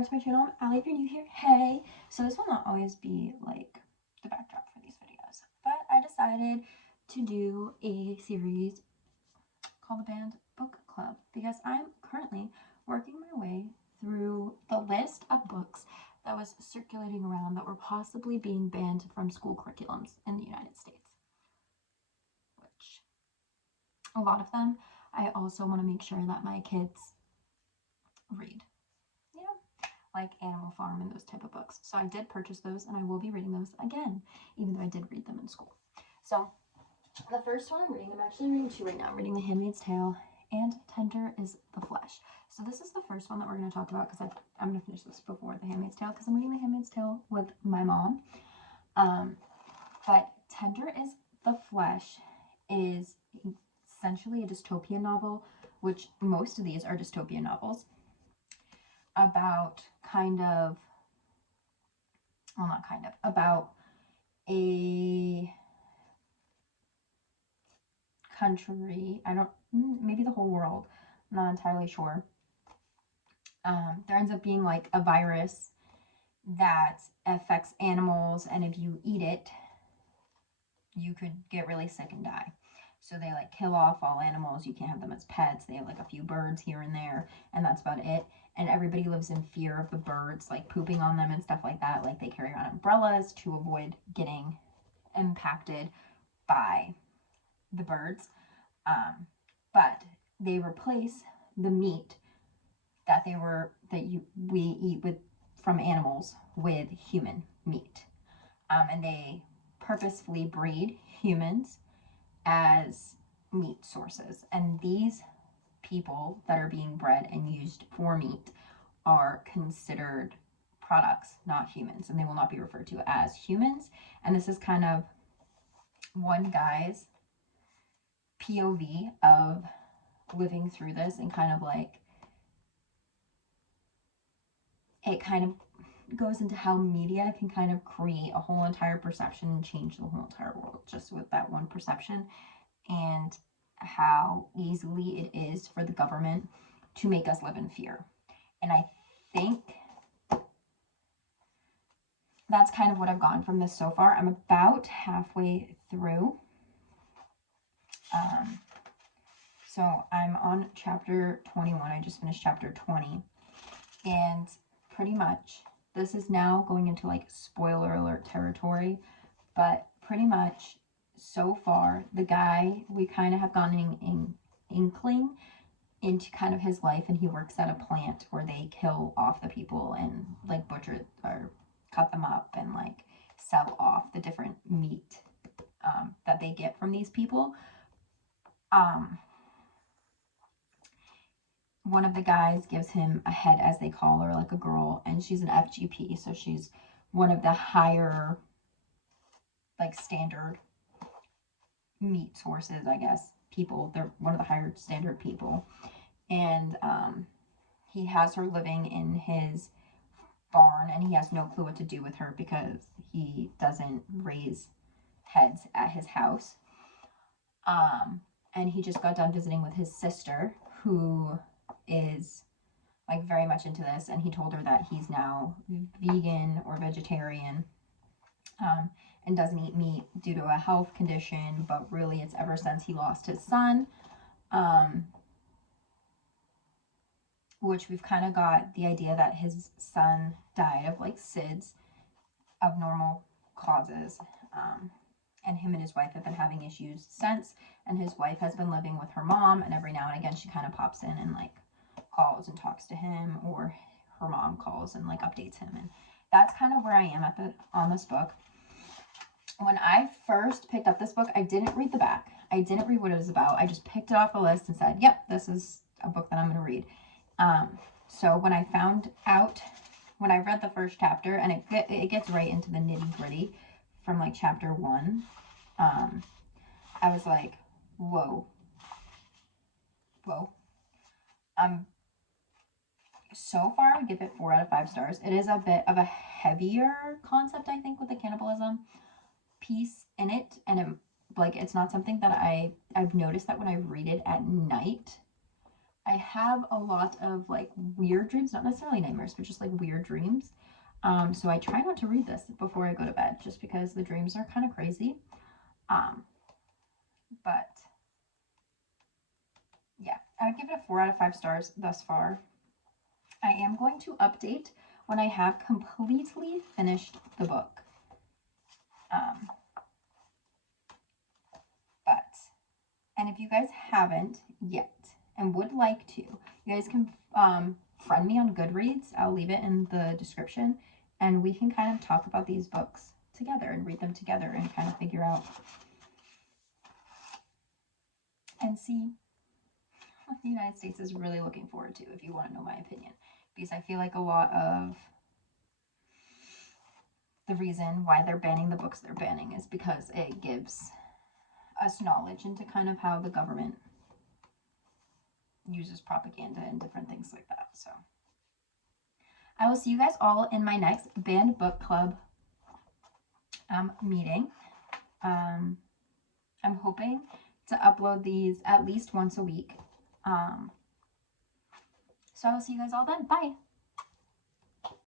back to my channel. I'm Allie. If you're new here, hey. So this will not always be like the backdrop for these videos, but I decided to do a series called the Banned Book Club because I'm currently working my way through the list of books that was circulating around that were possibly being banned from school curriculums in the United States, which a lot of them I also want to make sure that my kids read, you know, like Animal Farm and those type of books. So I did purchase those and I will be reading those again, even though I did read them in school. So the first one I'm actually reading two right now. I'm reading The Handmaid's Tale and Tender is the Flesh. So this is the first one that we're going to talk about because I'm going to finish this before The Handmaid's Tale because I'm reading The Handmaid's Tale with my mom. But Tender is the Flesh is essentially a dystopian novel, which most of these are dystopian novels, about about a country, maybe the whole world, I'm not entirely sure. There ends up being like a virus that affects animals, and if you eat it, you could get really sick and die. So they like kill off all animals. You can't have them as pets. They have like a few birds here and there, and that's about it. And everybody lives in fear of the birds, like pooping on them and stuff like that. Like they carry around umbrellas to avoid getting impacted by the birds. But they replace the meat that we eat from animals with human meat. And they purposefully breed humans as meat sources, and these people that are being bred and used for meat are considered products, not humans, and they will not be referred to as humans. And this is kind of one guy's POV of living through this, and kind of like it kind of goes into how media can kind of create a whole entire perception and change the whole entire world just with that one perception, and how easily it is for the government to make us live in fear. And I think that's kind of what I've gotten from this so far. I'm about halfway through. So I'm on chapter 21. I just finished chapter 20. And pretty much this is now going into like spoiler alert territory, but pretty much so far the guy, we kind of have gotten an inkling into kind of his life, and he works at a plant where they kill off the people and like butcher or cut them up and like sell off the different meat that they get from these people. One of the guys gives him a head, as they call her, like a girl, and she's an FGP, so she's one of the higher, like, standard meat sources, I guess, people. They're one of the higher standard people, and he has her living in his barn, and he has no clue what to do with her because he doesn't raise heads at his house. And he just got done visiting with his sister, who is like very much into this, and he told her that he's now vegan or vegetarian, and doesn't eat meat due to a health condition, but really it's ever since he lost his son, which we've kind of got the idea that his son died of like SIDS, abnormal causes, and him and his wife have been having issues since, and his wife has been living with her mom, and every now and again she kind of pops in and like calls and talks to him, or her mom calls and like updates him. And that's kind of where I am on this book. When I first picked up this book, I didn't read the back. I didn't read what it was about. I just picked it off the list and said, yep, this is a book that I'm going to read. So when I read the first chapter, and it gets right into the nitty gritty from like chapter 1, I was like, whoa. So far, I would give it 4 out of 5 stars. It is a bit of a heavier concept, I think, with the cannibalism piece in it, and it's not something that I've noticed that when I read it at night, I have a lot of like weird dreams, not necessarily nightmares, but just like weird dreams. So I try not to read this before I go to bed just because the dreams are kind of crazy. Um, but yeah, I would give it a 4 out of 5 stars thus far. I am going to update when I have completely finished the book. But, and if you guys haven't yet and would like to, you guys can friend me on Goodreads. I'll leave it in the description, and we can kind of talk about these books together and read them together and kind of figure out and see what the United States is really looking forward to, if you want to know my opinion. Because I feel like a lot of the reason why they're banning the books they're banning is because it gives us knowledge into kind of how the government uses propaganda and different things like that. So I will see you guys all in my next banned book club meeting. I'm hoping to upload these at least once a week. So I will see you guys all then. Bye.